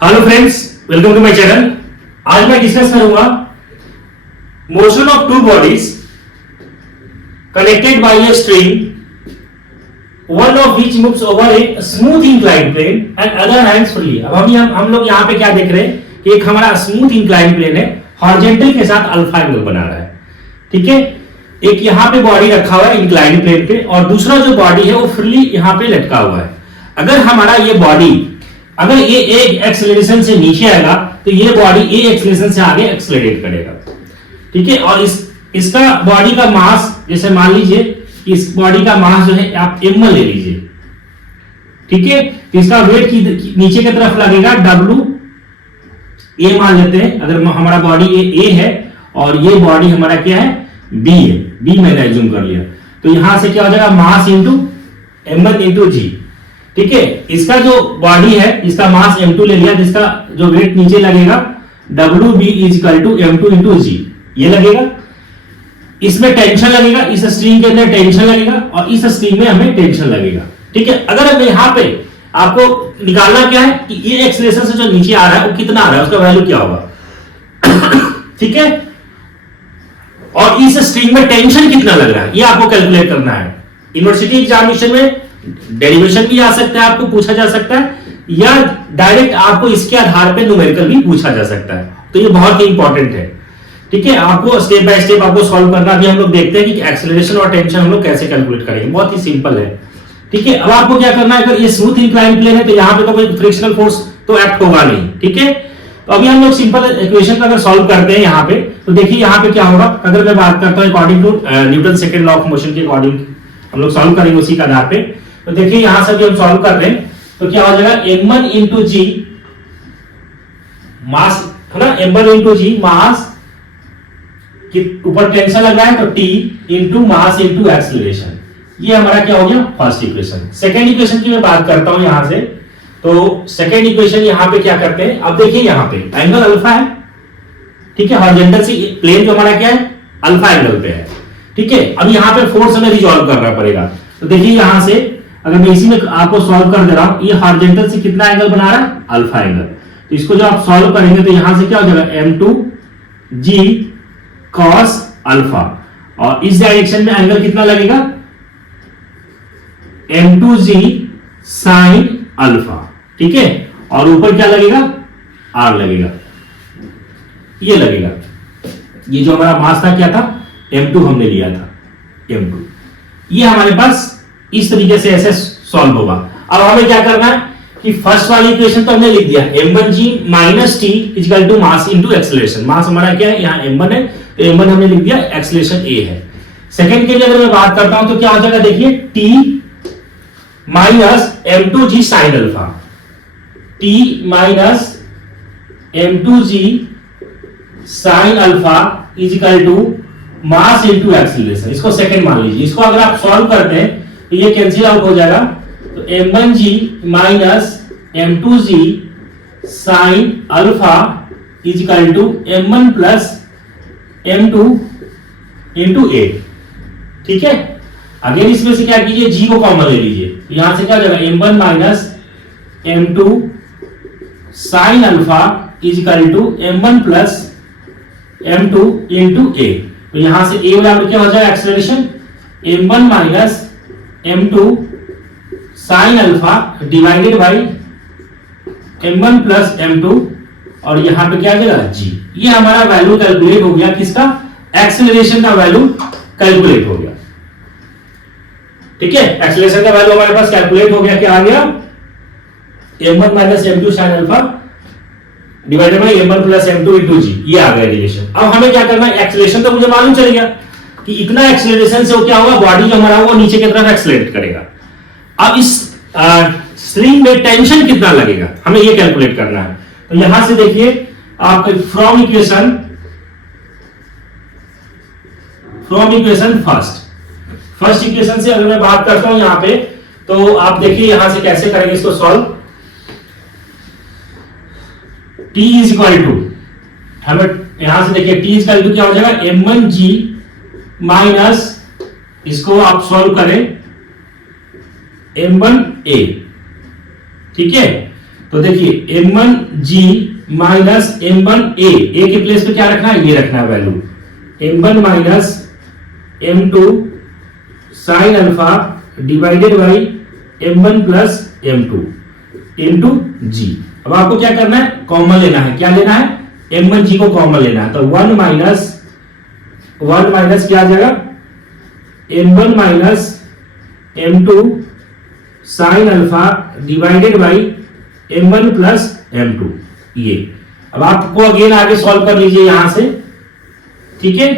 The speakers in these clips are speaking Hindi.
Hello friends, welcome to my channel. आज मैं डिस्कस करूंगा motion of two bodies connected by a string, one of which moves over a smooth inclined plane and other hands freely. अब हम लोग यहां पे क्या देख रहे हैं कि एक हमारा स्मूथ इंक्लाइंड प्लेन है, हॉरिजॉन्टल के साथ अल्फा एंगल बना रहा है। ठीक है, एक यहां पे बॉडी रखा हुआ है इंक्लाइंड प्लेन पे और दूसरा जो बॉडी है वो फ्रीली यहां पे लटका हुआ है। अगर हमारा ये बॉडी अगर ये एक एक्सेलरेशन से नीचे आएगा तो ये बॉडी ए एक्सेलरेशन से आगे एक्सेलरेट करेगा। ठीक है, और इसका बॉडी का मास, जैसे मान लीजिए इस बॉडी का मास जो है आप m1 ले लीजिए। ठीक है, तो इसका वेट नीचे की तरफ लगेगा W ए मान लेते हैं। अगर हमारा बॉडी ए है और ये बॉडी हमारा क्या है B है, B मैंने एज्यूम कर लिया, तो यहां से क्या हो जाएगा मास इंटू m1 इंटू जी। ठीक है, इसका जो बॉडी है इसका मास m2 ले लिया, जिसका जो वेट नीचे लगेगा WB is equal to m2 into G, ये लगेगा। इसमें टेंशन लगेगा, इस स्ट्रिंग के अंदर टेंशन लगेगा और इस स्ट्रिंग में हमें टेंशन लगेगा। ठीक है, अगर हम यहां पे आपको निकालना क्या है कि ये एक्सेलरेशन से जो नीचे आ रहा है वो कितना आ रहा है, उसका वैल्यू क्या होगा। ठीक है, और इस स्ट्रिंग में टेंशन कितना लग रहा है ये आपको कैलकुलेट करना है। यूनिवर्सिटी एग्जामिनेशन में डेरिवेशन भी आ सकता है, आपको पूछा जा सकता है, या डायरेक्ट आपको इसके आधार पे न्यूमेरिकल भी पूछा जा सकता है। तो ये बहुत ही इंपॉर्टेंट है। ठीक है, आपको स्टेप बाय स्टेप आपको सॉल्व करना भी हम लोग देखते हैं कि एक्सेलरेशन और टेंशन हम लोग कैसे कैलकुलेट करेंगे। बहुत ही सिंपल है। ठीक है, अब आपको क्या करना है, अगर ये स्मूथ इंक्लाइंड प्लेन है तो यहां पे तो कोई फ्रिक्शनल फोर्स तो एक्ट होगा नहीं। ठीक है, तो अभी हम लोग सिंपल इक्वेशन का अगर सॉल्व करते हैं यहां पे, तो देखिए यहां पे क्या होगा। अगर मैं बात करता हूं according to Newton second law of motion के अकॉर्डिंग हम लोग सॉल्व करेंगे उसी के आधार पे। तो देखिए यहां से भी हम सॉल्व कर रहे हैं तो क्या हो जाएगा m1 इंटू जी मास है ना, m1 इंटू जी मास कि ऊपर टेंशन लग रहा है तो T into mass into acceleration. ये हमारा क्या हो गया फर्स्ट इक्वेशन। सेकंड इक्वेशन की मैं बात करता हूं यहां से, तो सेकंड इक्वेशन यहां पे क्या करते हैं, अब देखिए यहां पे एंगल अल्फा है। ठीक है, हॉरिजॉन्टल से प्लेन जो हमारा क्या है अल्फा एंगल पे है। ठीक है, अब यहां पे फोर्स हमें रिजॉल्व करना पड़ेगा। तो देखिए यहां से अगर मैं इसी में आपको सॉल्व कर दे रहा हूं, ये हॉरिजॉन्टल से कितना एंगल बना रहा है अल्फा एंगल, तो इसको जो आप सॉल्व करेंगे तो यहां से क्या हो जाएगा m2 g cos अल्फा, और इस डायरेक्शन में एंगल कितना लगेगा m2 g sin अल्फा। ठीक है, और ऊपर क्या लगेगा r लगेगा, ये लगेगा। ये जो हमारा मास था क्या था m2 हमने लिया था m2, ये हमारे पास इस तरीके से ऐसे सॉल्व होगा। अब हमें क्या करना है कि फर्स्ट वाली इक्वेशन तो हमने लिख दिया m1g minus T equal to mass into acceleration. Mass हमारा क्या है यहाँ m1 है, तो m1 हमने लिख दिया, एक्सेलरेशन a है। सेकंड के लिए अगर मैं बात करता हूं तो क्या हो जाएगा, देखिए t minus m2g sine alpha, t minus m2g sine alpha is equal to mass into acceleration. इसको सेकंड मान लीजिए। इसको अगर आप सॉल्व करते हैं तो ये कैंसिल आउट हो जाएगा, तो m1g minus m2g sine alpha is equal to m1 plus m2 into a। ठीक है, अगेन इसमें से क्या कीजिए g को कॉमन ले लीजिए, यहां से क्या हो जाएगा m1 minus m2 sine alpha is equal to m1 plus m2 into a। तो यहां से a बराबर क्या हो जाएगा acceleration m1 minus m2 sine alpha divided by m1 plus m2, और यहां पे क्या आ जाएगा g। ये हमारा वैल्यू कैलकुलेट हो गया, किसका एक्सेलरेशन का वैल्यू कैलकुलेट हो गया। ठीक है, एक्सेलरेशन का वैल्यू हमारे पास कैलकुलेट हो गया, क्या आ गया m1 minus m2 sine alpha divided by m1 plus m2 into G, ये आ गया रिलेशन। अब हमें क्या करना है, एक्सेलरेशन तो मुझे मालूम चल गया कि इतना एक्सेलरेशन से वो क्या होगा, बॉडी जो हमारा वो नीचे की तरफ एक्सेलरेट करेगा। अब इस स्ट्रिंग में टेंशन कितना लगेगा हमें ये कैलकुलेट करना है। तो यहां से देखिए आपका फ्रॉम इक्वेशन फर्स्ट इक्वेशन से अगर मैं बात करता हूं यहां पे, तो आप देखिए यहां से कैसे करेंगे इसको solve. t is equal to, हमें यहां से देखिए t इज इक्वल टू क्या हो जाएगा m1g माइनस, इसको आप सॉल्व करें m1a। ठीक है, तो देखिए m1g माइनस m1a, ए के प्लेस पे क्या रखना है, ये रखना है value, m1 minus m2 sine alpha divided by m1 plus m2 into G. अब आपको क्या करना है, कॉमन लेना है, क्या लेना है, m1g को कॉमन लेना है, तो 1 माइनस क्या आ जाएगा, m1 minus m2 sine alpha divided by m1 plus m2 ये। अब आपको अगेन आगे सॉल्व कर लीजिए यहां से, ठीक है।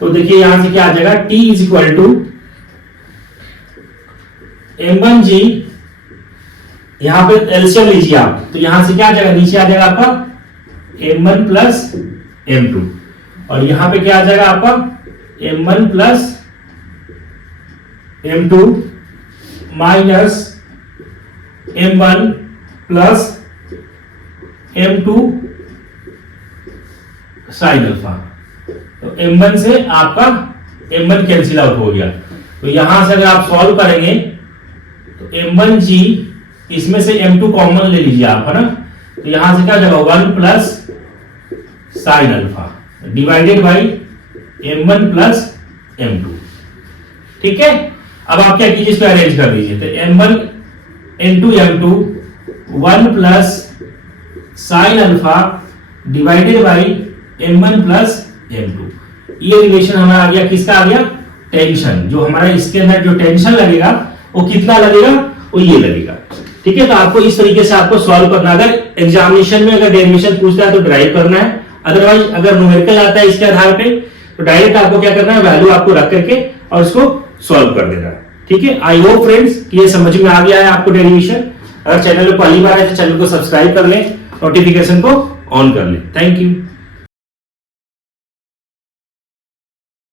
तो देखिए यहां से क्या आ जाएगा, t is equal to m1g, यहां पे एलसीएम लीजिए आप, तो यहां से क्या आ जाएगा, नीचे आ जाएगा आपका m1 प्लस m2 और यहां पे क्या आ जाएगा आपका m1 plus m2 minus m1 plus m2 sine alpha. तो m1 से आपका m1 कैंसिल आउट हो गया, तो यहां से अगर आप सॉल्व करेंगे तो m1g, इसमें से m2 कॉमन ले लीजिए आप, है ना, तो यहां से क्या जाएगा 1 plus sign alpha divided by m1 plus m2, ठीक है। अब आप क्या कीजिए, इसको अरेंज कर दीजिए, तो m1 into m2 1 plus sign alpha divided by m1 plus m2, ये रिलेशन हमारा आ गया, किसका आ गया, टेंशन, जो हमारा इसके अंदर जो टेंशन लगेगा वो कितना लगेगा, वो ये लगेगा, ठीक है। तो आपको इस तरीके से आपको सॉल्व करना, अगर एग्जामिनेशन में अगर डेरिवेशन पूछता है तो ड्राइव करना है, अदरवाइज अगर न्यूमेरिकल आता है इसके आधार पे तो डायरेक्ट आपको क्या करना है, वैल्यू आपको रख करके और इसको सॉल्व कर देना है, ठीक है। आई होप फ्रेंड्स कि ये समझ में आ गया है आपको डेरिवेशन। अगर चैनल पर पहली बार है तो चैनल को सब्सक्राइब कर लें, नोटिफिकेशन को ऑन कर लें। Thank you.